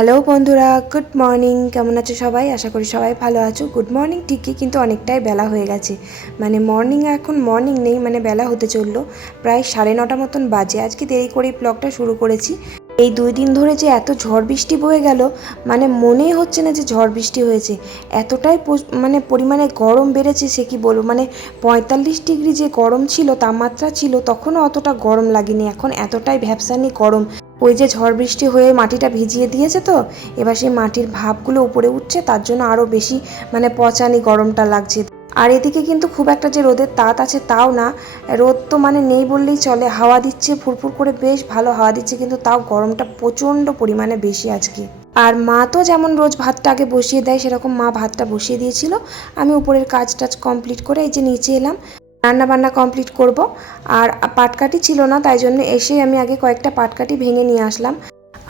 Hello বন্ধুরা, good morning. কেমন আছো সবাই? আশা করি সবাই ভালো আছো। গুড মর্নিং ঠিকই, কিন্তু অনেকটাই বেলা হয়ে গেছে। মানে মর্নিং এখন মর্নিং নেই মানে বেলা হতে চলল। প্রায় সাড়ে নটা মতন বাজে। আজকে দেরি করেই ব্লগটা শুরু করেছি। এই দুই দিন ধরে যে এত ঝড় বৃষ্টি বয়ে গেল মানে মনেই হচ্ছে না যে ঝড় বৃষ্টি হয়েছে। এতটাই মানে পরিমাণে গরম বেড়েছে, সে কি বলব? মানে পঁয়তাল্লিশ ডিগ্রি যে গরম ছিল, তাপমাত্রা ছিল, তখনও অতটা গরম লাগেনি। এখন এতটাই ভ্যাপসানি গরম। ওই যে ঝড় বৃষ্টি হয়ে মাটিটা ভিজিয়ে দিয়েছে তো, এবার সেই মাটির ভাবগুলো উপরে উঠছে, তার জন্য আরও বেশি মানে পচানি গরমটা লাগছে। আর এদিকে কিন্তু খুব একটা যে রোদের তাত আছে তাও না, রোদ তো মানে নেই বললেই চলে, হাওয়া দিচ্ছে ফুরফুর করে বেশ ভালো হাওয়া দিচ্ছে, কিন্তু তাও গরমটা প্রচণ্ড পরিমাণে বেশি আজকে। আর মা তো যেমন রোজ ভাতটা আগে বসিয়ে দেয়, সেরকম মা ভাতটা বসিয়ে দিয়েছিল, আমি উপরের কাজ টাজ কমপ্লিট করে এই যে নিচে এলাম। রান্না বান্না কমপ্লিট করব। আর পাটকাঠি ছিল না, তাই জন্য এসে আমি আগে কয়েকটা পাটকাঠি ভেঙে নিয়ে আসলাম।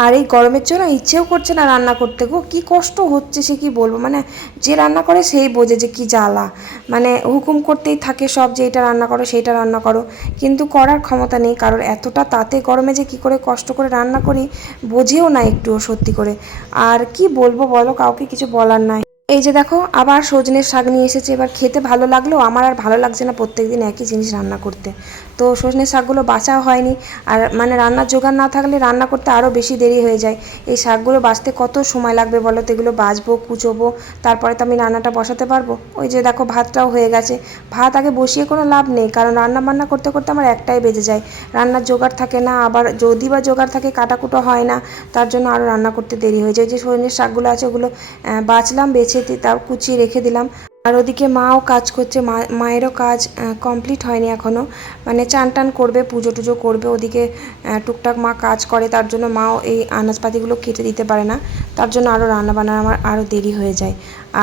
আর এই গরমের জন্য ইচ্ছেও করছে না রান্না করতে গো, কি কষ্ট হচ্ছে সে কি বলব? মানে যে রান্না করে সেই বোঝে যে কি জ্বালা। মানে হুকুম করতেই থাকে সব যে এটা রান্না করো সেইটা রান্না করো। কিন্তু করার ক্ষমতা নেই কারোর এতটা তাতে গরমে যে কি করে কষ্ট করে রান্না করি, বোঝেও না একটুও সত্যি করে। আর কি বলব বলো, কাউকে কিছু বলার নাই। এই যে দেখো, আবার সজনের শাক নিয়ে এসেছে। এবার খেতে ভালো লাগল, আমার আর ভালো লাগছে না প্রত্যেকদিন একই জিনিস রান্না করতে। তো সজনে শাকগুলো বাঁচাও হয়নি। আর মানে রান্নার জোগাড় না থাকলে রান্না করতে আরও বেশি দেরি হয়ে যায়। এই শাকগুলো বাঁচতে কত সময় লাগবে বলো তো? এগুলো বাঁচবো, কুচোবো, তারপরে তো আমি রান্নাটা বসাতে পারব? ওই যে দেখো ভাতটাও হয়ে গেছে। ভাত আগে বসিয়ে কোনো লাভ নেই, কারণ রান্না বান্না করতে করতে আমার একটাই বেজে যায়। রান্নার জোগাড় থাকে না, আবার যদি বা জোগাড় থাকে কাটাকুটো হয় না, তার জন্য আরও রান্না করতে দেরি হয়ে যায়। যে সজনের শাকগুলো আছে, ওগুলো বাঁচলাম, বেছে তাও কুচিয়ে রেখে দিলাম। আর ওদিকে মাও কাজ করছে, মা, মায়েরও কাজ কমপ্লিট হয়নি এখনও মানে চান টান করবে, পুজো টুজো করবে, ওদিকে টুকটাক মা কাজ করে, তার জন্য মাও এই আনাজপাতিগুলো কেটে দিতে পারে না। তার জন্য আরও রান্নাবান্না আমার আরও দেরি হয়ে যায়।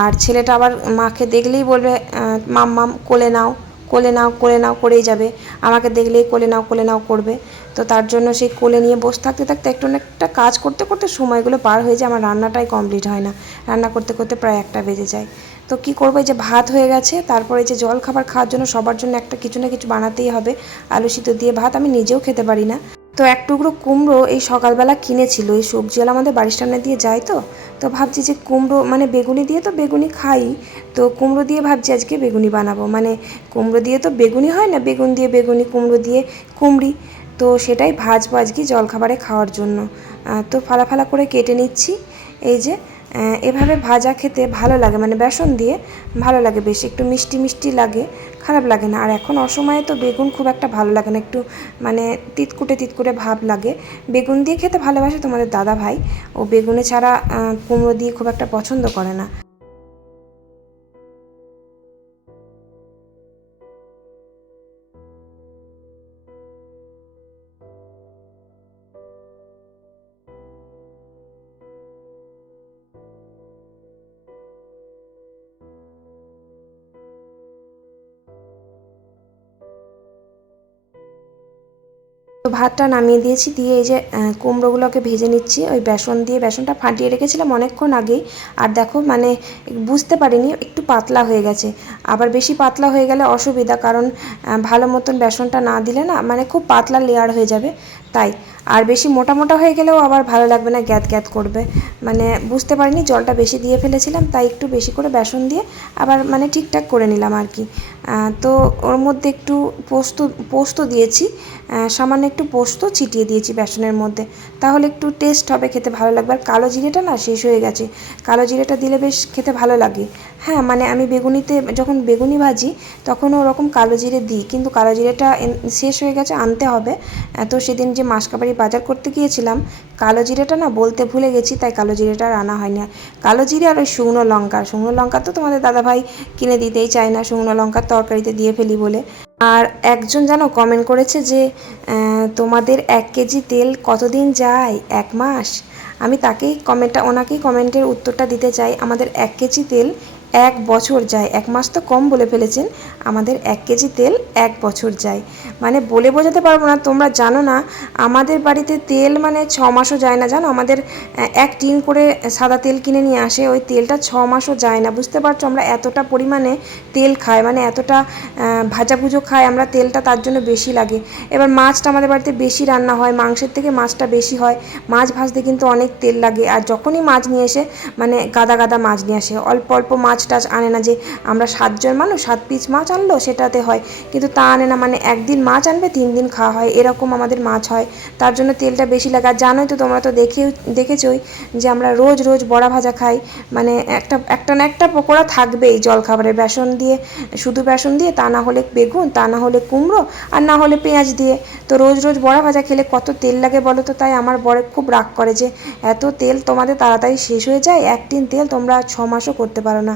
আর ছেলেটা আবার মাকে দেখলেই বলবে মাম মাম, কোলে নাও কোলে নাও কোলে নাও, করেই যাবে। আমাকে দেখলেই কোলে নাও কোলে নাও করবে। তো তার জন্য সেই কোলে নিয়ে বসে থাকতে থাকতে একটু একটা কাজ করতে করতে সময়গুলো পার হয়ে যায়, আমার রান্নাটাই কমপ্লিট হয় না। রান্না করতে করতে প্রায় একটা বেজে যায়। তো কি করব? যে ভাত হয়ে গেছে, তারপরে যে জল খাবার খাওয়ার জন্য সবার জন্য একটা কিছু না কিছু বানাতেই হবে। আলু সিদ্ধ দিয়ে ভাত আমি নিজেও খেতে পারি না। তো এক টুকরো কুমড়ো এই সকালবেলা কিনেছিল, এই সবজিওয়ালা আমাদের বাড়ির সামনে দিয়ে যায় তো। তো ভাবছি যে কুমড়ো মানে বেগুনি দিয়ে তো বেগুনি খাই। তো কুমড়ো দিয়ে ভাবছি আজকে বেগুনি বানাবো। মানে কুমড়ো দিয়ে তো বেগুনি হয় না? বেগুন দিয়ে বেগুনি, কুমড়ো দিয়ে কুমড়ি। তো সেটাই ভাজবো আজকে জলখাবারে খাওয়ার জন্য। তো ফালা ফালা করে কেটে নিচ্ছি। এই যে এভাবে ভাজা খেতে ভালো লাগে মানে বেসন দিয়ে ভালো লাগে বেশ। একটু মিষ্টি মিষ্টি লাগে, খারাপ লাগে না। আর এখন অসময়ে তো বেগুন খুব একটা ভালো লাগে না, একটু মানে তিতকুটে তিতকুটে ভাব লাগে। বেগুন দিয়ে খেতে ভালোবাসে তোমাদের দাদা ভাই। ও বেগুনে ছাড়া কুমড়ো দিয়ে খুব একটা পছন্দ করে না। ভাতটা নামিয়ে দিয়েছি, দিয়ে এই যে কুমড়োগুলোকে ভেজে নিচ্ছি। ওই বেসন দিয়ে, বেসনটা ফাটিয়ে রেখেছিলাম অনেকক্ষণ আগেই। আর দেখো মানে বুঝতে পারিনি, একটু পাতলা হয়ে গেছে। আবার বেশি পাতলা হয়ে গেলে অসুবিধা, কারণ ভালো মতন বেসনটা না দিলে না মানে খুব পাতলা লেয়ার হয়ে যাবে। তাই আর বেশি মোটা মোটা হয়ে গেলেও আবার ভালো লাগবে না, গ্যাত গ্যাত করবে। মানে বুঝতে পারিনি, জলটা বেশি দিয়ে ফেলেছিলাম, তাই একটু বেশি করে বেসন দিয়ে আবার মানে ঠিকঠাক করে নিলাম আর কি। তো ওর মধ্যে একটু পোস্ত পোস্ত দিয়েছি সামান্য একটু পোস্ত ছিটিয়ে দিয়েছি বেসনের মধ্যে। তাহলে একটু টেস্ট হবে, খেতে ভালো লাগবে। আর কালো জিরেটা না শেষ হয়ে গেছে। কালো জিরেটা দিলে বেশ খেতে ভালো লাগে। হ্যাঁ মানে আমি বেগুনিতে, যখন বেগুনি ভাজি, তখন ওরকম কালো জিরে দিই, কিন্তু কালো জিরেটা শেষ হয়ে গেছে, আনতে হবে। তো সেদিন যে মাসকাবাড়ি বাজার করতে গিয়েছিলাম, কালো জিরেটা না বলতে ভুলে গেছি, তাই কালো জিরেটা আর আনা হয়নি। কালো জিরে আর ওই শুকনো লঙ্কা শুকনো লঙ্কা তো তোমাদের দাদাভাই কিনে দিতেই চায় না, শুকনো লঙ্কার তরকারিতে দিয়ে ফেলি বলে। আর একজন যেন কমেন্ট করেছে যে তোমাদের এক কেজি তেল কতদিন যায়? এক মাস? আমি তাকেই কমেন্টটা ওনাকেই কমেন্টের উত্তরটা দিতে চাই। আমাদের এক কেজি তেল এক বছর যায়। এক মাস তো কম বলে ফেলেছেন। আমাদের এক কেজি তেল এক বছর যায়। মানে বলে বোঝাতে পারব না তোমরা জানো না আমাদের বাড়িতে তেল মানে ছ মাসও যায় না জানো? আমাদের এক টিন করে সাদা তেল কিনে নিয়ে আসে ওই তেলটা ছ মাসও যায় না। বুঝতে পারছ? আমরা এতটা পরিমাণে তেল খাই মানে এতটা আহ, ভাজাভুজো খাই আমরা তেলটা তার জন্য বেশি লাগে। এবার মাছটা আমাদের বাড়িতে বেশি রান্না হয় মাংসের থেকে মাছটা বেশি হয়। মাছ ভাজতে কিন্তু অনেক তেল লাগে। আর যখনই মাছ নিয়ে এসে মানে গাদা গাদা মাছ নিয়ে আসে অল্প অল্প মাছ টাছ আনে না যে আমরা সাতজন মানুষ, সাত পিস মাছ আনলো, সেটাতে হয়। কিন্তু তা আনে না মানে একদিন মাছ আনবে, তিন দিন খাওয়া হয়, এরকম আমাদের মাছ হয়। তার জন্য তেলটা বেশি লাগে। আর জানোই তো তোমরা তো দেখেও দেখেছই যে আমরা রোজ রোজ বড়া ভাজা খাই। মানে একটা একটা না একটা পকোড়া থাকবেই জল খাবারের বেসন দিয়ে। শুধু বেসন দিয়ে, তা না হলে বেগুন, তা না হলে কুমড়ো, আর না হলে পেঁয়াজ দিয়ে। তো রোজ রোজ বড়া ভাজা খেলে কত তেল লাগে বলো তো? তাই আমার বরে খুব রাগ করে যে, এত তেল তোমাদের তাড়াতাড়ি শেষ হয়ে যায় এক টিন তেল তোমরা ছ মাসও করতে পারো না।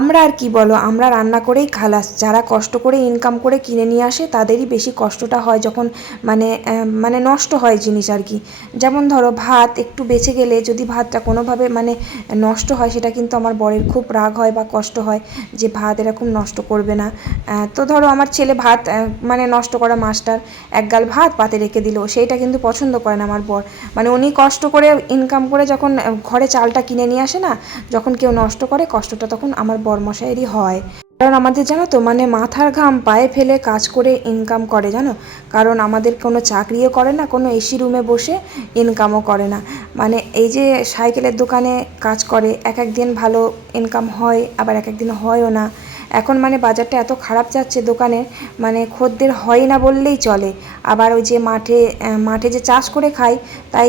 আমরা আর কি বলো, আমরা রান্না করেই খালাস। যারা কষ্ট করে ইনকাম করে কিনে নিয়ে আসে, তাদেরই বেশি কষ্টটা হয় যখন মানে মানে নষ্ট হয় জিনিস আর কি। যেমন ধরো, ভাত একটু বেঁচে গেলে যদি ভাতটা কোনোভাবে মানে নষ্ট হয়, সেটা কিন্তু আমার বরের খুব রাগ হয় বা কষ্ট হয় যে ভাত এরকম নষ্ট করবে না। তো ধরো আমার ছেলে ভাত মানে নষ্ট করা মাস্টার, এক গাল ভাত পাতে রেখে দিল, সেইটা কিন্তু পছন্দ করে না আমার বর। মানে উনি কষ্ট করে ইনকাম করে যখন ঘরে চালটা কিনে নিয়ে আসে না, যখন কেউ নষ্ট করে, কষ্টটা তখন আমার বরমশাইয়েরই হয়। কারণ আমাদের জানো তো মানে মাথার ঘাম পায়ে ফেলে কাজ করে ইনকাম করে জানো? কারণ আমাদের কোনো চাকরিও করে না, কোনো এসি রুমে বসে ইনকামও করে না। মানে এই যে সাইকেলের দোকানে কাজ করে, এক একদিন ভালো ইনকাম হয়, আবার এক একদিন হয়ও না। এখন মানে বাজারটা এত খারাপ যাচ্ছে দোকানে মানে খদ্দের হয় না বললেই চলে। আবার ওই যে মাঠে মাঠে যে চাষ করে খাই, তাই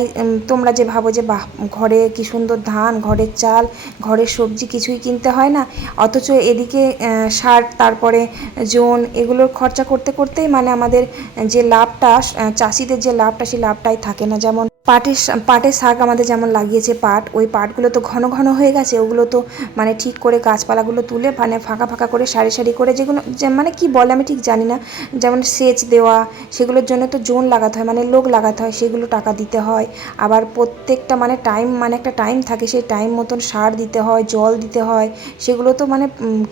তোমরা যে ভাবো যে, বাহ, ঘরে কি সুন্দর ধান, ঘরের চাল, ঘরের সবজি কিছুই কিনতে হয় না। অথচ এদিকে সার, তারপরে জোন, এগুলোর খরচা করতে করতেই মানে আমাদের যে লাভটা চাষিদের যে লাভটা, সেই লাভটাই থাকে না। যেমন পাটের পাটের শাক আমাদের যেমন লাগিয়েছে পাট, ওই পাটগুলো তো ঘন ঘন হয়ে গেছে, ওগুলো তো মানে ঠিক করে গাছপালাগুলো তুলে মানে ফাঁকা ফাঁকা করে সারি সারি করে যেগুলো মানে কি বলে আমি ঠিক জানি না, যেমন সেচ দেওয়া, সেগুলোর জন্য তো জোন লাগাতে হয় মানে লোক লাগাতে হয়, সেগুলো টাকা দিতে হয়, আবার প্রত্যেকটা মানে টাইম মানে একটা টাইম থাকে, সেই টাইম মতন সার দিতে হয়, জল দিতে হয়, সেগুলো তো মানে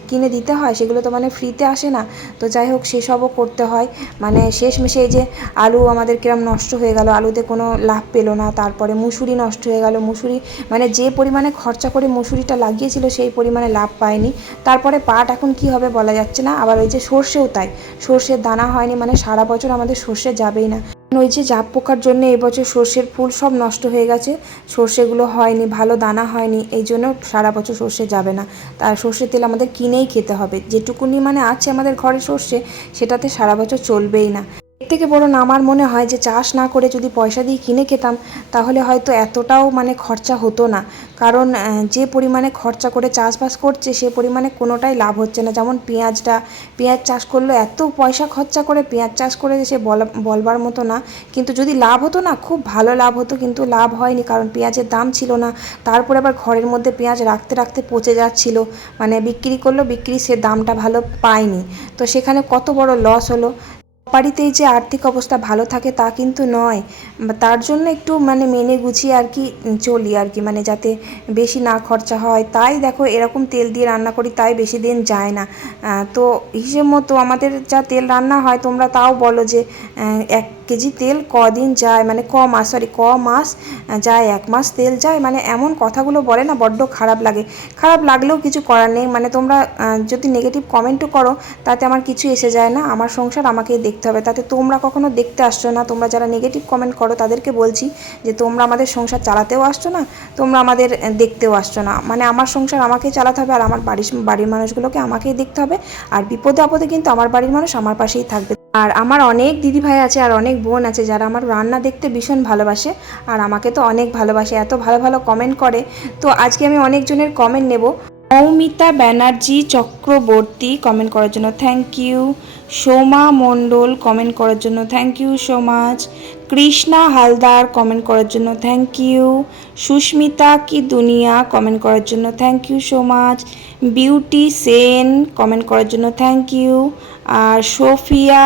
কিনে দিতে হয়, সেগুলো তো মানে ফ্রিতে আসে না, তো যাই হোক সেসবও করতে হয় মানে শেষমেশে এই যে আলু আমাদের কিরম নষ্ট হয়ে গেল, আলুতে কোনো লাভ পেল না, তারপরে মুসুরি নষ্ট হয়ে গেল। মুসুরি মানে যে পরিমাণে খরচা করে মুসুরিটা লাগিয়েছিল সেই পরিমাণে লাভ পায়নি। তারপরে পাট এখন কি হবে বলা যাচ্ছে না, আবার ওই যে সর্ষেও তাই। সর্ষের দানা হয়নি মানে সারা বছর আমাদের সর্ষে যাবেই না। ওই যে জাপ পোকার জন্য এবছর সর্ষের ফুল সব নষ্ট হয়ে গেছে, সর্ষেগুলো হয়নি, ভালো দানা হয়নি, এই জন্য সারা বছর সর্ষে যাবে না। তার সর্ষের তেল আমাদের কিনেই খেতে হবে। যেটুকুনি মানে আছে আমাদের ঘরে সর্ষে, সেটাতে সারা বছর চলবেই না। থেকে বড় না, আমার মনে হয় যে চাষ না করে যদি পয়সা দিয়ে কিনে খেতাম, তাহলে হয়তো এতটাও মানে খরচা হতো না। কারণ যে পরিমাণে খরচা করে চাষবাস করছে, সে পরিমাণে কোনোটাই লাভ হচ্ছে না। যেমন পেঁয়াজটা, পেঁয়াজ চাষ করল, এত পয়সা খরচা করে পেঁয়াজ চাষ করে সে বলা, বলবার মতো না। কিন্তু যদি লাভ হতো না, খুব ভালো লাভ হতো, কিন্তু লাভ হয়নি, কারণ পেঁয়াজের দাম ছিল না। তারপরে আবার ঘরের মধ্যে পেঁয়াজ রাখতে রাখতে পচে যাচ্ছিল। মানে বিক্রি করল, বিক্রি সে দামটা ভালো পায়নি। তো সেখানে কত বড় লস হলো। বাড়িতেই যে আর্থিক অবস্থা ভালো থাকে তা কিন্তু নয়। তার জন্য একটু মানে মেনে গুছিয়ে আর কি চলি আর কি মানে যাতে বেশি না খরচা হয়। তাই দেখো এরকম তেল দিয়ে রান্না করি তাই বেশি দিন যায় না। তো হিসেব মতো আমাদের যা তেল রান্না হয় তোমরা তাও বলো যে এক কেজি তেল কদিন যায়? মানে ক মাস সরি ক মাস যায়, এক মাস তেল যায়? মানে এমন কথাগুলো বলে না, বড্ড খারাপ লাগে। খারাপ লাগলেও কিছু করার নেই। মানে তোমরা যদি নেগেটিভ কমেন্টও করো, তাতে আমার কিছু এসে যায় না। আমার সংসার আমাকেই দেখতে হবে। তাতে তোমরা কখনো দেখতে আসছো না। তোমরা যারা নেগেটিভ কমেন্ট করো, তাদেরকে বলছি যে, তোমরা আমাদের সংসার চালাতেও আসছো না, তোমরা আমাদের দেখতেও আসছো না। মানে আমার সংসার আমাকেই চালাতে হবে আর আমার বাড়ির বাড়ির মানুষগুলোকে আমাকেই দেখতে হবে। আর বিপদে আপদে কিন্তু আমার বাড়ির মানুষ আমার পাশেই থাকবে। আর আমার অনেক দিদি ভাই আছে আর অনেক বোন আছে যারা আমার রান্না দেখতে ভীষণ ভালোবাসে আর আমাকে তো অনেক ভালোবাসে, এত ভালো ভালো কমেন্ট করে। তো আজকে আমি অনেকজনের কমেন্ট নেব। মৌমিতা ব্যানার্জি চক্রবর্তী কমেন্ট করার জন্য thank you Soma Mondal comment করার জন্য thank you so much Krishna Haldar comment করার জন্য থ্যাংক ইউ সুস্মিতা কি দুনিয়া কমেন্ট করার জন্য thank you so much Beauty Sen comment করার জন্য থ্যাংক ইউ আর সোফিয়া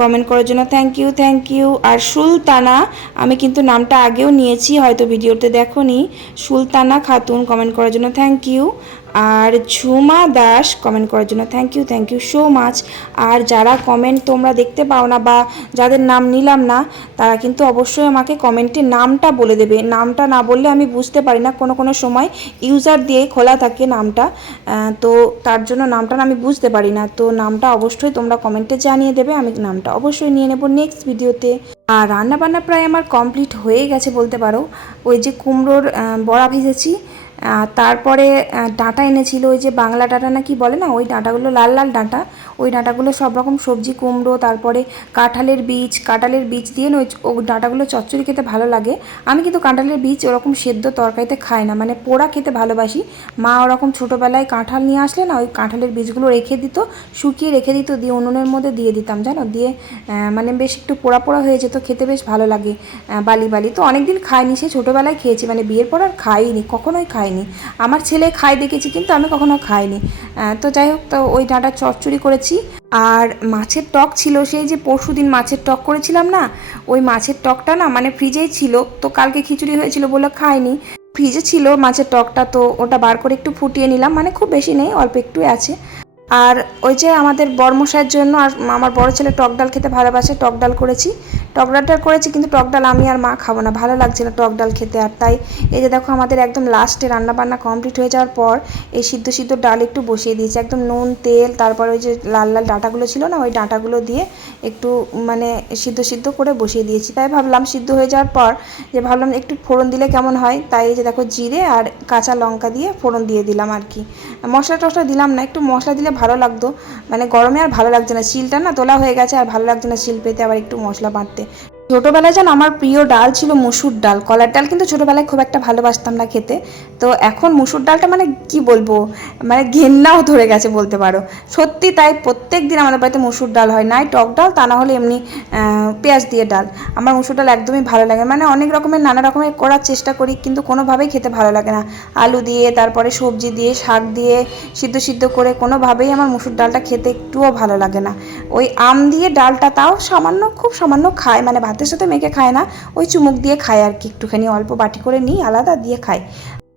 কমেন্ট করার জন্য থ্যাংক ইউ থ্যাংক ইউ আর সুলতানা, আমি কিন্তু নামটা আগেও নিয়েছি, হয়তো ভিডিওতে দেখো নি সুলতানা খাতুন কমেন্ট করার জন্য থ্যাংক ইউ আর ঝুমা দাস কমেন্ট করার জন্য thank you thank you so much আর যারা কমেন্ট তোমরা দেখতে পাও না বা যাদের নাম নিলাম না, তারা কিন্তু অবশ্যই আমাকে কমেন্টে নামটা বলে দেবে। নামটা না বললে আমি বুঝতে পারি না, কোনো কোনো সময় ইউজার দিয়ে খোলা থাকে নামটা। তো তার জন্য নামটা না আমি বুঝতে পারি না। তো নামটা অবশ্যই তোমরা কমেন্টে জানিয়ে দেবে, আমি নামটা অবশ্যই নিয়ে নেব নেক্সট ভিডিওতে আর রান্না বান্না প্রায় আমার কমপ্লিট হয়ে গেছে বলতে পারো। ওই যে কুমড়োর বড়া ভেজেছি। তারপরে ডাটা এনেছিল ওই যে বাংলা ডাঁটা না কি বলে না? ওই ডাঁটাগুলো লাল লাল ডাঁটা। ওই ডাঁটাগুলো সব রকম সবজি, কুমড়ো, তারপরে কাঁঠালের বীজ কাঁঠালের বীজ দিয়ে ওই ডাঁটাগুলো চচ্চড়ি খেতে ভালো লাগে। আমি কিন্তু কাঁঠালের বীজ ওরকম সেদ্ধ তরকারিতে খাই না মানে পোড়া খেতে ভালোবাসি। মা ওরকম ছোটোবেলায় কাঁঠাল নিয়ে আসলে না, ওই কাঁঠালের বীজগুলো রেখে দিত, শুকিয়ে রেখে দিত, দিয়ে উনুনের মধ্যে দিয়ে দিতাম, জানো? দিয়ে মানে বেশ একটু পোড়া পোড়া হয়ে যেত, খেতে বেশ ভালো লাগে বালি বালি। তো অনেকদিন খাইনি, সে ছোটোবেলায় খেয়েছি মানে বিয়ের পর আর খাইনি, কখনোই খাইনি। আমার ছেলে খাই দেখেছি, কিন্তু আমি কখনো খাইনি। তো যাই হোক, তো ওই ডাঁটা চচ্চড়ি করেছি আর মাছের টক ছিল, সেই যে পরশু দিন মাছের টক করেছিলাম না, ওই মাছের টকটা না মানে ফ্রিজেই ছিল, তো কালকে খিচুড়ি হয়েছিল বলে খাইনি। ফ্রিজে ছিল মাছের টকটা, তো ওটা বার করে একটু ফুটিয়ে নিলাম মানে খুব বেশি নেই, অল্প একটু আছে। আর ওই যে আমাদের বর্মশাইয়ের জন্য আর আমার বড় ছেলে টক ডাল খেতে ভালোবাসে, টক ডাল করেছি। টক ডালটা করেছি কিন্তু টক ডাল আমি আর মা খাব না, ভালো লাগছে না টক ডাল খেতে। আর তাই এই যে দেখো আমাদের একদম লাস্টে রান্না বান্না কমপ্লিট হয়ে যাওয়ার পর এই সিদ্ধ সিদ্ধ ডাল একটু বসিয়ে দিয়েছি। একদম নুন, তেল, তারপর ওই যে লাল লাল ডাঁটাগুলো ছিল না, ওই ডাঁটাগুলো দিয়ে একটু মানে সিদ্ধ সিদ্ধ করে বসিয়ে দিয়েছি। তাই ভাবলাম সিদ্ধ হয়ে যাওয়ার পর যে ভাবলাম একটু ফোড়ন দিলে কেমন হয়, তাই এই যে দেখো জিরে আর কাঁচা লঙ্কা দিয়ে ফোড়ন দিয়ে দিলাম আর কি। মশলা টশলা দিলাম না, একটু মশলা দিলে ভালো লাগতো। মানে গরমে আর ভালো লাগছে না। শিলটা না তোলা হয়ে গেছে আর ভালো লাগছে না শিল পেতে। আবার একটু মশলা বাটতে। ছোটোবেলায় যেন আমার প্রিয় ডাল ছিল মুসুর ডাল, কলার ডাল কিন্তু ছোটোবেলায় খুব একটা ভালোবাসতাম না খেতে। তো এখন মুসুর ডালটা মানে কি বলব? মানে ঘেন্নাও ধরে গেছে বলতে পারো। সত্যি তাই প্রত্যেক দিন আমাদের বাড়িতে মুসুর ডাল হয়। নাই টক ডাল, তা না হলে এমনি পেঁয়াজ দিয়ে ডাল। আমার মুসুর ডাল একদমই ভালো লাগে মানে অনেক রকমের, নানা রকমের করার চেষ্টা করি, কিন্তু কোনোভাবেই খেতে ভালো লাগে না। আলু দিয়ে, তারপরে সবজি দিয়ে, শাক দিয়ে, সিদ্ধ সিদ্ধ করে কোনোভাবেই আমার মুসুর ডালটা খেতে একটুও ভালো লাগে না। ওই আম দিয়ে ডালটা তাও সামান্য, খুব সামান্য খায়। মানে সাথে মেখে খায় না। ওই চুমুক দিয়ে খায় আর কি। একটুখানি অল্প বাটি করে নিই, আলাদা দিয়ে খায়।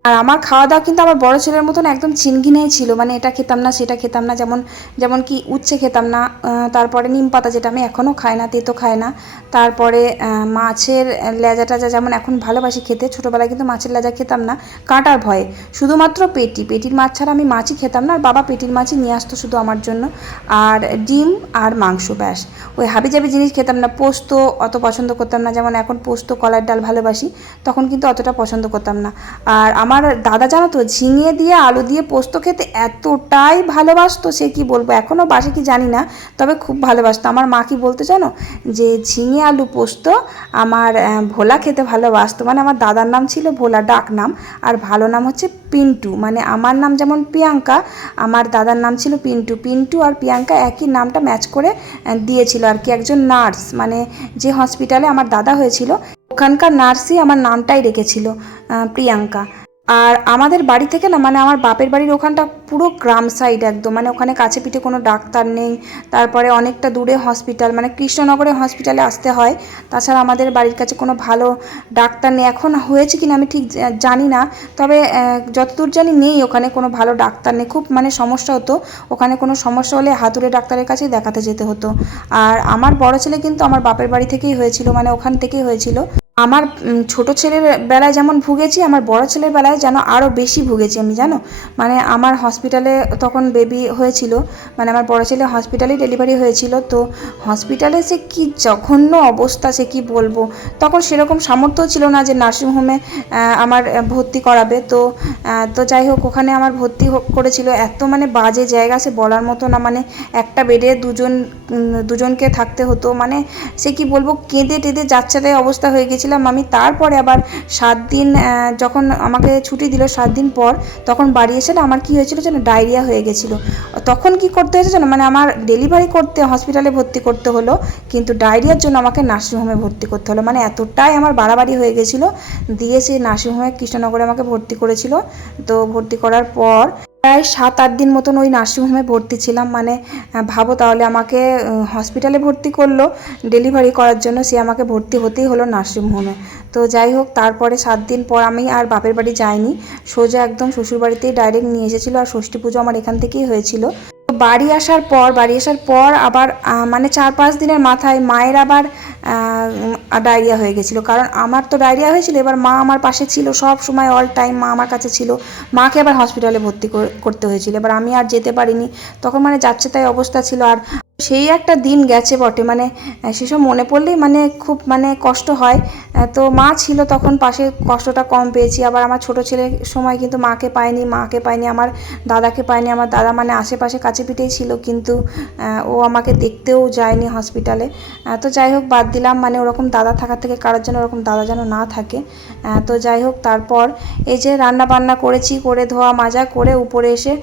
আর আমার খাওয়া দাওয়া কিন্তু আমার বড় ছেলের মতন একদম চিনঘিনেই ছিল। মানে এটা খেতাম না, সেটা খেতাম না, যেমন যেমন কি উচ্ছে খেতাম না তারপরে নিম পাতা যেটা আমি এখনও খাই না, তেতো খায় না। তারপরে মাছের লেজা টাজা যেমন এখন ভালোবাসি খেতে, ছোটোবেলায় কিন্তু মাছের লেজা খেতাম না, কাঁটার ভয়ে। শুধুমাত্র পেটি, পেটির মাছ ছাড়া আমি মাছই খেতাম না, আর বাবা পেটির মাছই নিয়ে আসতো শুধু আমার জন্য। আর ডিম আর মাংস ব্যাস। ওই হাবি হাবিজাবি জিনিস খেতাম না, পোস্ত অত পছন্দ করতাম না, যেমন এখন পোস্ত, কলার ডাল ভালোবাসি, তখন কিন্তু অতটা পছন্দ করতাম না। আর আমার দাদা জানো তো, ঝিঙে দিয়ে আলু দিয়ে পোস্ত খেতে এতটাই ভালোবাসতো, সে কি বলব? এখনও বাসে কি জানি না, তবে খুব ভালোবাসতো। আমার মা কি বলতে জানো? যে ঝিঙে আলু পোস্ত আমার ভোলা খেতে ভালোবাসতো। মানে আমার দাদার নাম ছিল ভোলা, ডাক নাম। আর ভালো নাম হচ্ছে পিন্টু। মানে আমার নাম যেমন প্রিয়াঙ্কা, আমার দাদার নাম ছিল পিন্টু। পিন্টু আর প্রিয়াঙ্কা একই নামটা ম্যাচ করে দিয়েছিল আর কি একজন নার্স। মানে যে হসপিটালে আমার দাদা হয়েছিল, ওখানকার নার্সই আমার নামটাই রেখেছিল প্রিয়াঙ্কা। আর আমাদের বাড়ি থেকে না মানে আমার বাপের বাড়ির ওখানটা পুরো গ্রাম সাইড একদম মানে ওখানে কাছে পিঠে কোনো ডাক্তার নেই, তারপরে অনেকটা দূরে হসপিটাল মানে কৃষ্ণনগরে হসপিটালে আসতে হয়, তাছাড়া আমাদের বাড়ির কাছে কোনো ভালো ডাক্তার নেই, এখন হয়েছে কিনা আমি ঠিক জানি না, তবে যতদূর জানি নেই ওখানে কোনো ভালো ডাক্তার নেই, খুব মানে সমস্যা হতো, ওখানে কোনো সমস্যা হলে হাতুড়ে ডাক্তারের কাছেই দেখাতে যেতে হতো, আর আমার বড় ছেলে কিন্তু আমার বাপের বাড়ি থেকেই হয়েছিল মানে ওখান থেকেই হয়েছিল। আমার ছোট ছেলের বেলায় যেমন ভুগেছি, আমার বড় ছেলের বেলায় যেন আরও বেশি ভুগেছি আমি, জানো? মানে আমার হসপিটালে তখন বেবি হয়েছিল মানে আমার বড় ছেলে হসপিটালেই ডেলিভারি হয়েছিল, তো হসপিটালে সে কি জঘন্য অবস্থা, সে কি বলব? তখন সেরকম সামর্থ্য ছিল না যে নার্সিংহোমে আমার ভর্তি করাবে, তো তো যাই হোক, ওখানে আমার ভর্তি করেছিল, এত মানে বাজে জায়গা সে বলার মতো না মানে একটা বেডে দুজন দুজনকে থাকতে হতো মানে সে কি বলব, কেঁদে টেঁদে যাচ্ছাতাই অবস্থা হয়ে গেছিলাম আমি তারপরে আবার সাত দিন যখন আমাকে ছুটি দিল সাত দিন পর, তখন বাড়ি এসে আমার কি হয়েছিল যেন ডায়রিয়া হয়ে গেছিল। তখন কি করতে হয়েছে জানো? মানে আমার ডেলিভারি করতে, হসপিটালে ভর্তি করতে হলো, কিন্তু ডায়রিয়ার জন্য আমাকে নার্সিংহোমে ভর্তি করতে হলো। মানে এতটাই আমার বাড়াবাড়ি হয়ে গেছিল, দিয়ে সেই নার্সিংহোমে কৃষ্ণনগরে আমাকে ভর্তি করেছিল। তো ভর্তি করার পর প্রায় সাত, আট দিন মতন ওই নার্সিংহোমে ভর্তি ছিলাম। মানে ভাবো তাহলে আমাকে হসপিটালে ভর্তি করল ডেলিভারি করার জন্য সে আমাকে ভর্তি হতেই হলো নার্সিংহোমে। তো যাই হোক, তারপরে সাত দিন পর আমি আর বাপের বাড়ি যাইনি। সোজা একদম শ্বশুরবাড়িতেই ডাইরেক্ট নিয়ে এসেছিল আর ষষ্ঠী পুজো আমার এখান থেকেই হয়েছিল। বাড়ি আসার পর, বাড়ি আসার পর আবার মানে চার পাঁচ দিনের মাথায় মায়ের আবার ডায়রিয়া হয়ে গেছিল। কারণ আমার তো ডায়রিয়া হয়েছিল, এবার মা আমার পাশে ছিল সব সময় অল টাইম মা আমার কাছে ছিল। মাকে আবার হসপিটালে ভর্তি করতে হয়েছিল। এবার আমি আর যেতে পারিনি। তখন মানে যাচ্ছে তাই অবস্থা ছিল। আর সেই একটা দিন গেছে বটে। মানে সেসব মনে পড়লেই মানে খুব মানে কষ্ট হয়। তো মা ছিল তখন পাশে, কষ্টটা কম পেয়েছি। আবার আমার ছোট ছেলের সময় কিন্তু মাকে পায়নি মাকে পায়নি আমার দাদাকে পায়নি আমার দাদা মানে আশেপাশে কাছে পিঠেই ছিল। কিন্তু ও আমাকে দেখতেও যায়নি হসপিটালে তো যাই হোক, বাদ দিলাম। মানে ওরকম দাদা থাকার থেকে কারোর যেন ওরকম দাদা যেন না থাকে। তো যাই হোক, তারপর এই যে রান্না বান্না করেছি, করে ধোয়া মাজা, করে উপরে এসে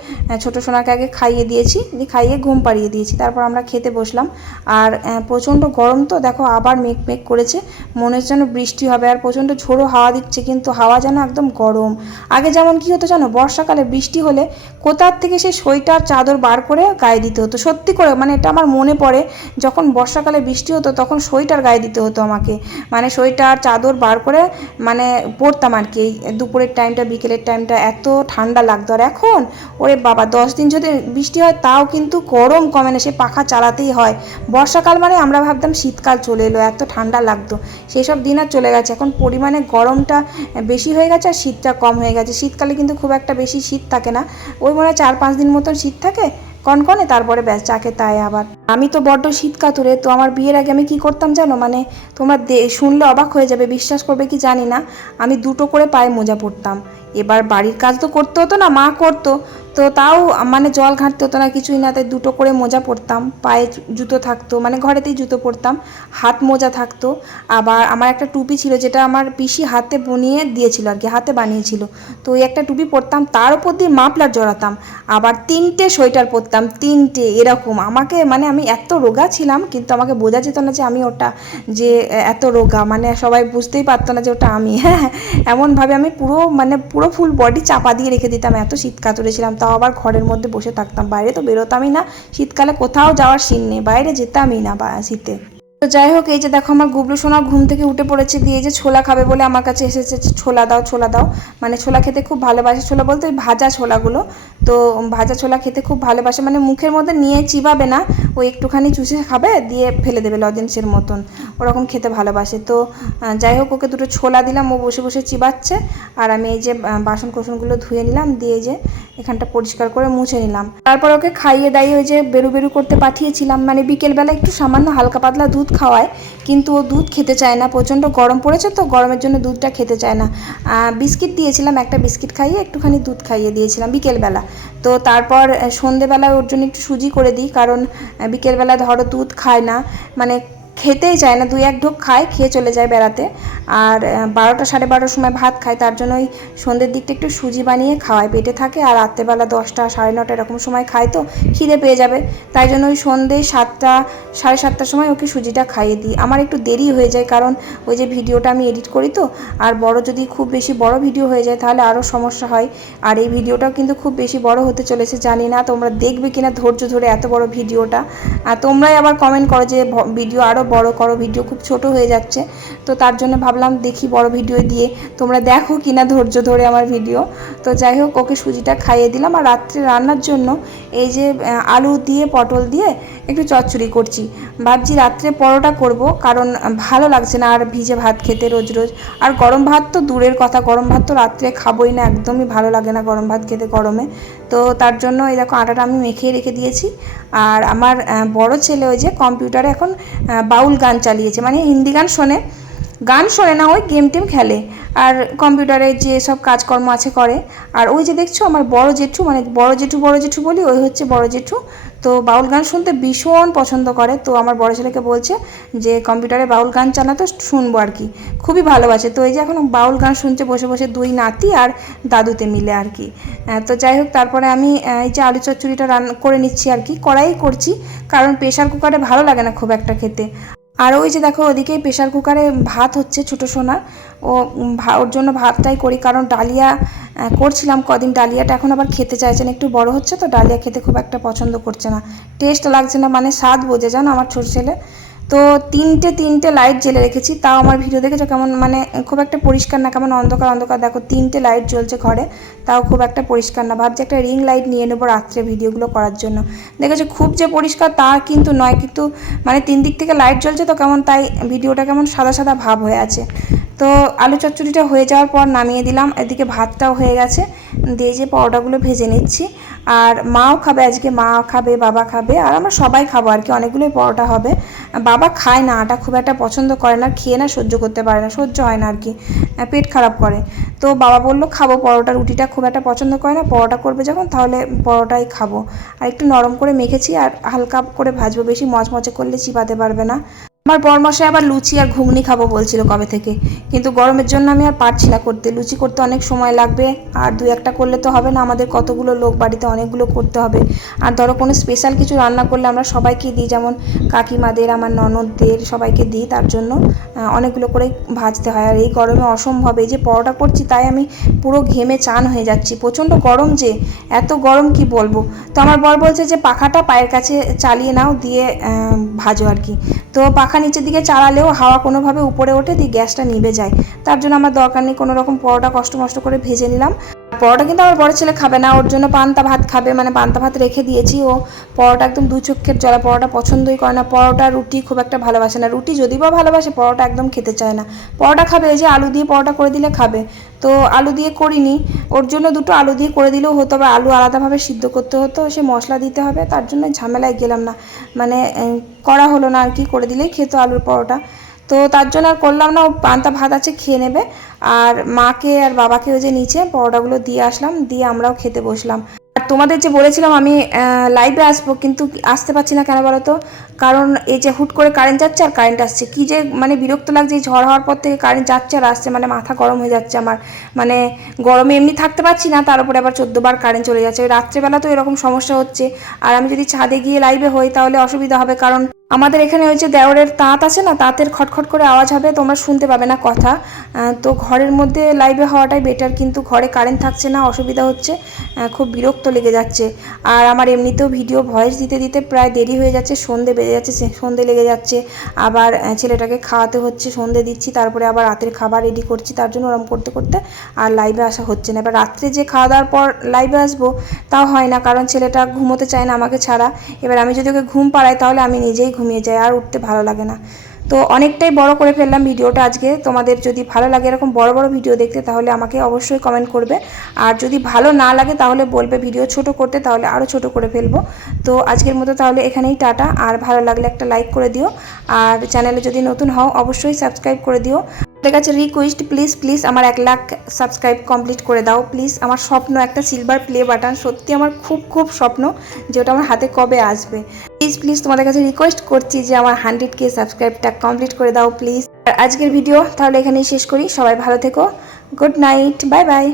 ছোট সোনাকে আগে খাইয়ে দিয়েছি। দিয়ে খাইয়ে ঘুম পাড়িয়ে দিয়েছি। তারপর আমরা খেতে বসলাম। আর প্রচণ্ড গরম তো, দেখো আবার মেঘ মেঘ করেছে। মনে হচ্ছে যেন বৃষ্টি হবে। আর প্রচণ্ড ঝোড়ো হাওয়া দিচ্ছে, কিন্তু হাওয়া যেন একদম গরম। আগে যেমন কি হতো জানো, বর্ষাকালে বৃষ্টি হলে কোথার থেকে সেই সোয়েটার, চাদর বার করে গায়ে দিতে হতো। সত্যি করে মানে এটা আমার মনে পড়ে, যখন বর্ষাকালে বৃষ্টি হতো, তখন সোয়েটার গায়ে দিতে হতো আমাকে। মানে সোয়েটার, চাদর বার করে মানে পরতাম আর কি। দুপুরের টাইমটা, বিকেলের টাইমটা এত ঠান্ডা লাগতো। আর এখন, ওরে বাবা, দশ দিন যদি বৃষ্টি হয়, তাও কিন্তু গরম কমে না। সে পাখা চালাতেই হয়। বর্ষাকাল মানে আমরা ভাবতাম শীতকাল চলে এলো, এত ঠান্ডা লাগতো। সেই সব দিন আর চলে গেছে। এখন পরিমাণে গরমটা বেশি হয়ে গেছে আর শীতটা কম হয়ে গেছে। শীতকালে কিন্তু খুব একটা বেশি শীত থাকে না। ওই মনে হয় চার পাঁচ দিন মতন শীত থাকে, কনকনে, তারপরে ব্যাস চাকে তাই আবার। আমি তো বড্ড শীত কাতুরে তো আমার বিয়ের আগে আমি কি করতাম জানো? মানে তোমরা শুনলে অবাক হয়ে যাবে, বিশ্বাস করবে কি জানি না। আমি দুটো করে পায়ে মোজা পরতাম। এবার বাড়ির কাজ তো করতে হতো না, মা করতো। তো তাও মানে জল ঘাঁটতে হতো না কিছুই না, তাই দুটো করে মোজা পরতাম। পায়ে জুতো থাকতো মানে ঘরেতেই জুতো পরতাম। হাত মোজা থাকতো। আবার আমার একটা টুপি ছিল, যেটা আমার পিসি হাতে বুনিয়ে দিয়েছিল আর কি, হাতে বানিয়েছিল। তো ওই একটা টুপি পরতাম, তার উপর দিয়ে মাফলার জড়াতাম। আবার তিনটে সোয়েটার পরতাম, তিনটে, এরকম। আমাকে মানে আমি এত রোগা ছিলাম, কিন্তু আমাকে বোঝা যেত না যে আমি ওটা, যে, এত রোগা মানে সবাই বুঝতেই পারতো না যে ওটা আমি। হ্যাঁ এমনভাবে আমি পুরো মানে পুরো ফুল বডি চাপা দিয়ে রেখে দিতাম, এত শীত কাতুরে ছিলাম। তাও আবার ঘরের মধ্যে বসে থাকতাম। বাইরে তো বেরোতামই না। শীতকালে কোথাও যাওয়ার সিন নেই। বাইরে যেতামই না শীতে। তো যাই হোক, এই যে দেখো আমার গুবলু সোনা ঘুম থেকে উঠে পড়েছে দিয়ে যে ছোলা খাবে বলে আমার কাছে এসেছে ছোলা দাও ছোলা দাও। মানে ছোলা খেতে খুব ভালোবাসে। ছোলা বলতে ওই ভাজা ছোলাগুলো। তো ভাজা ছোলা খেতে খুব ভালোবাসে। মানে মুখের মধ্যে নিয়ে চিবাবে না। ওই একটুখানি চুষে খাবে, দিয়ে ফেলে দেবে লজেন্সের মতন। ওরকম খেতে ভালোবাসে। তো যাই হোক, ওকে দুটো ছোলা দিলাম। ও বসে বসে চিবাচ্ছে। আর আমি এই যে বাসন কোসনগুলো ধুয়ে নিলাম। দিয়ে যে এখানটা পরিষ্কার করে মুছে নিলাম। তারপর ওকে খাইয়ে দাইয়ে ওই যে বেরু বেরু করতে পাঠিয়েছিলাম। মানে বিকেলবেলা একটু সামান্য হালকা পাতলা দুধ খাওয়ায়, কিন্তু ও দুধ খেতে চায় না। প্রচণ্ড গরম পড়েছে তো, গরমের জন্য দুধটা খেতে চায় না। বিস্কিট দিয়েছিলাম, একটা বিস্কিট খাইয়ে একটুখানি দুধ খাইয়ে দিয়েছিলাম বিকেলবেলা। তো তারপর সন্ধেবেলায় ওর জন্য একটু সুজি করে দিই, কারণ বিকেলবেলা ধরো দুধ খায় না। মানে খেতেই চায় না, দুই এক ঢোক খায়, খেয়ে চলে যায় বেড়াতে। আর বারোটা, সাড়ে বারোটার সময় ভাত খায়, তার জন্য ওই সন্ধ্যের দিকটা একটু সুজি বানিয়ে খাওয়ায়। পেটে থাকে আর রাত্রেবেলা দশটা, সাড়ে নটা এরকম সময় খায় তো, খিদে পেয়ে যাবে। তাই জন্য ওই সন্ধে সাতটা, সাড়ে সাতটার সময় ওকে সুজিটা খাইয়ে দিই। আমার একটু দেরি হয়ে যায় কারণ ওই যে ভিডিওটা আমি এডিট করি তো, আর বড় যদি খুব বেশি বড় ভিডিও হয়ে যায় তাহলে আরও সমস্যা হয়। আর এই ভিডিওটাও কিন্তু খুব বেশি বড় হতে চলেছে, জানি না তোমরা দেখবে কিনা ধৈর্য ধরে এত বড় ভিডিওটা। আর তোমরাই আবার কমেন্ট করো যে ভিডিও আরও বড় করো, ভিডিও খুব ছোট হয়ে যাচ্ছে। তো তার জন্য ভাবলাম দেখি বড় ভিডিও দিয়ে তোমরা দেখো কিনা ধৈর্য ধরে আমার ভিডিও। তো যাই হোক, ওকে সুজিটা খাইয়ে দিলাম। আর রাত্রে রান্নার জন্য এই যে আলু দিয়ে, পটল দিয়ে একটু চচ্চড়ি করছি। ভাবছি রাত্রে পরোটা করব, কারণ ভালো লাগছে না আর ভিজে ভাত খেতে রোজ রোজ। আর গরম ভাত তো দূরের কথা, গরম ভাত তো রাত্রে খাবোই না, একদমই ভালো লাগে না গরম ভাত খেতে গরমে। তো তার জন্য এই দেখো আটাটা আমি মেখে রেখে দিয়েছি। আর আমার বড় ছেলে ওই যে কম্পিউটারে এখন বাউল গান চালিয়েছে মানে হিন্দি গান শোনে। গান শোনে না, ওই গেম টেম খেলে। আর কম্পিউটারে যে সব কাজকর্ম আছে করে। আর ওই যে দেখছ আমার বড় জেঠু মানে বড় জেঠু বড় জেঠু বলি, ওই হচ্ছে বড় জেঠু। তো বাউল গান শুনতে ভীষণ পছন্দ করে। তো আমার বড় ছেলেকে বলছে যে, কম্পিউটারে বাউল গান চালাতো শুনব আর কি। খুবই ভালোবাসে। তো এই যে এখন বাউল গান শুনছে বসে বসে দুই নাতি আর দাদুতে মিলে আর কি। তো যাই হোক, তারপরে আমি এই যে আলু চচ্চড়িটা রান্না করে নিচ্ছি আর কি কড়াই করছি। কারণ প্রেশার কুকারে ভালো লাগে না খুব একটা খেতে। আর ওই যে দেখো ওদিকে প্রেশার কুকারে ভাত হচ্ছে ছোটো সোনার ও ওর জন্য ভাতটাই করি, কারণ ডালিয়া করছিলাম কদিন। ডালিয়াটা এখন আবার খেতে চাইছে না, একটু বড় হচ্ছে তো, ডালিয়া খেতে খুব একটা পছন্দ করছে না। টেস্ট লাগছে না মানে স্বাদ বোঝে যান আমার ছোট ছেলে? তো তিনটে তিনটে লাইট জেলে রেখেছি। তাও আমার ভিডিও দেখেছ কেমন? মানে খুব একটা পরিষ্কার না, কেমন অন্ধকার অন্ধকার। দেখো, তিনটে লাইট জ্বলছে ঘরে, তাও খুব একটা পরিষ্কার না। ভাবছি একটা রিং লাইট নিয়ে নেব রাত্রে ভিডিওগুলো করার জন্য। দেখেছ, খুব যে পরিষ্কার তা কিন্তু নয়, কিন্তু মানে তিন দিক থেকে লাইট জ্বলছে তো কেমন, তাই ভিডিওটা কেমন সাদা সাদা ভাব হয়ে আছে। তো আলু চচ্চড়িটা হয়ে যাওয়ার পর নামিয়ে দিলাম। এদিকে ভাতটাও হয়ে গেছে। দিয়ে যে পরোটাগুলো ভেজে নিচ্ছি। আর মাও খাবে, আজকে মা খাবে, বাবা খাবে, আর আমরা সবাই খাব আর কি, অনেকগুলোই পরোটা হবে। বাবা খায় না, আটা খুব একটা পছন্দ করে না খেয়ে না সহ্য করতে পারে না, সহ্য হয় না আর কি পেট খারাপ করে। তো বাবা বলল, খাব পরোটা, রুটিটা খুব একটা পছন্দ করে না, পরোটা করবে যখন, তাহলে পরোটাই খাব। আর একটু নরম করে মেখেছি, আর হালকা করে ভাজবো, বেশি মচমচে করলে চিবাতে পারবে না। আমার বরমশাই আবার লুচি আর ঘুগনি খাব বলছিল কবে থেকে। কিন্তু গরমের জন্য আমি আর পারছি না করতে। লুচি করতে অনেক সময় লাগবে, আর দু একটা করলে তো হবে না, আমাদের কতগুলো লোক বাড়িতে অনেকগুলো করতে হবে। আর ধরো কোনো স্পেশাল কিছু রান্না করলে আমরা সবাইকে দিই, যেমন কাকিমাদের, আমার ননদদের সবাইকে দিই, তার জন্য অনেকগুলো করে ভাজতে হয়। আর এই গরমে অসম্ভব, এই যে পরোটা করছি তাই আমি পুরো ঘেমে চান হয়ে যাচ্ছি। প্রচণ্ড গরম যে, এত গরম কি বলব? তো আমার বর বলছে যে, পাখাটা পায়ের কাছে চালিয়ে নাও, দিয়ে ভাজো আর কি। তো পাখা নিচের দিকে চালালেও হাওয়া কোনোভাবে উপরে ওঠে, দিয়ে গ্যাসটা নিভে যায়। তার জন্য আমার দরকার নেই, কোনো রকম পরোটা কষ্ট মষ্ট করে ভেজে নিলাম। পরোটা কিন্তু আমার বড় ছেলে খাবে না। ওর জন্য পান্তা ভাত খাবে। মানে পান্তা ভাত রেখে দিয়েছি। ও পরোটা একদম দু চক্ষের জলা পরোটা পছন্দই করে না, পরোটা, রুটি খুব একটা ভালোবাসে না। রুটি যদি বা ভালোবাসে, পরোটা একদম খেতে চায় না। পরোটা খাবে, এই যে আলু দিয়ে পরোটা করে দিলে খাবে। তো আলু দিয়ে করিনি। ওর জন্য দুটো আলু দিয়ে করে দিলেও হতো বা আলু আলাদাভাবে সিদ্ধ করতে হতো। সে মশলা দিতে হবে, তার জন্য ঝামেলায় গেলাম না। মানে করা হলো না আর কি, করে দিলেই খেতো আলুর পরোটা। তো তার জন্য আর করলাম না, ও পান্তা ভাত আছে, খেয়ে নেবে। আর মাকে আর বাবাকে ওই যে নিচে পরোটাগুলো দিয়ে আসলাম, দিয়ে আমরাও খেতে বসলাম। আর তোমাদের যে বলেছিলাম আমি লাইভে আসব, কিন্তু আসতে পারছি না কেন বলো তো? কারণ এই যে হুট করে কারেন্ট যাচ্ছে আর কারেন্ট আসছে। কী যে মানে বিরক্ত লাগছে, এই ঝড় হওয়ার পর থেকে কারেন্ট যাচ্ছে আর আসছে মানে মাথা গরম হয়ে যাচ্ছে আমার। মানে গরমে এমনি থাকতে পারছি না, তার উপরে আবার চোদ্দোবার কারেন্ট চলে যাচ্ছে। ওই রাত্রেবেলা তো এরকম সমস্যা হচ্ছে। আর আমি যদি ছাদে গিয়ে লাইভে হই, তাহলে অসুবিধা হবে, কারণ আমাদের এখানে ওই যে দেওরের তাঁত আছে না, তাঁতের খটখট করে আওয়াজ হবে, তোমরা শুনতে পাবে না কথা। তো ঘরের মধ্যে লাইভে হওয়াটাই বেটার কিন্তু ঘরে কারেন্ট থাকছে না, অসুবিধা হচ্ছে খুব বিরক্ত লেগে যাচ্ছে। আর আমার এমনিতেও ভিডিও ভয়েস দিতে দিতে প্রায় দেরি হয়ে যাচ্ছে, সন্ধে বেড়ে যাচ্ছে সন্ধে লেগে যাচ্ছে। আবার ছেলেটাকে খাওয়াতে হচ্ছে, সন্ধে দিচ্ছি, তারপরে আবার রাতের খাবার রেডি করছি, তার জন্য ওরম করতে করতে আর লাইভে আসা হচ্ছে না। এবার রাত্রে যে খাওয়া দাওয়ার পর লাইভে আসব, তাও হয় না, কারণ ছেলেটা ঘুমোতে চায় না আমাকে ছাড়া। এবার আমি যদি ওকে ঘুম পাড়াই, তাহলে আমি নিজেই ঘুমিয়ে যায়, আর উঠতে ভালো লাগে না। তো অনেকটাই বড় করে ফেললাম ভিডিওটা আজকে। তোমাদের যদি ভালো লাগে এরকম বড় বড় ভিডিও দেখতে, তাহলে আমাকে অবশ্যই কমেন্ট করবে। আর যদি ভালো না লাগে, তাহলে বলবে ভিডিও ছোট করতে, তাহলে আরও ছোট করে ফেলব। তো আজকের মতো তাহলে এখানেই টাটা। আর ভালো লাগলে একটা লাইক করে দিও। আর চ্যানেলে যদি নতুন হও, অবশ্যই সাবস্ক্রাইব করে দিও। আপনাদের কাছে রিকোয়েস্ট প্লিজ প্লিজ আমার এক লাখ সাবস্ক্রাইব কমপ্লিট করে দাও। প্লিজ আমার স্বপ্ন, একটা সিলভার প্লে বাটন সত্যি আমার খুব খুব স্বপ্ন যে ওটা আমার হাতে কবে আসবে। প্লিজ প্লিজ তোমাদের কাছে রিকোয়েস্ট করছি যে আমার হান্ড্রেড কে সাবস্ক্রাইবটা কমপ্লিট করে দাও প্লিজ আর আজকের ভিডিও তাহলে এখানেই শেষ করি। সবাই ভালো থেকো। Good night bye bye